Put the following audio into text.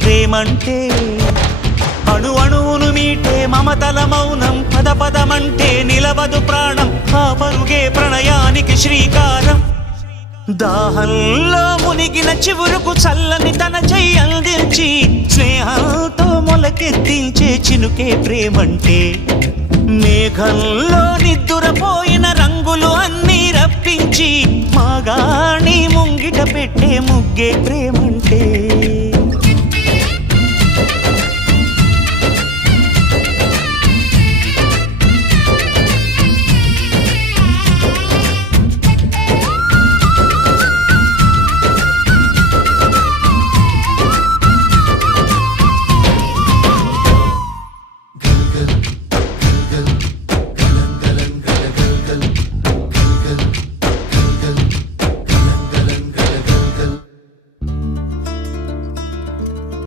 ప్రేమంటే అణు అణువును మీటే మమతల మౌనం పద పదమంటే నిలవదు ప్రాణం ఆ పరుగే ప్రణయానికి శ్రీకారం దాహంలో మునిగిన చివురుకు చల్లని తన చెయ్యి అందించి స్నేహంతో మొలకెత్తించే చినుకే ప్రేమంటే మేఘంలో నిద్దురపోయిన రంగులు అన్నీ రప్పించి మాగాణి ముంగిట పెట్టే ముగ్గే ప్రేమంటే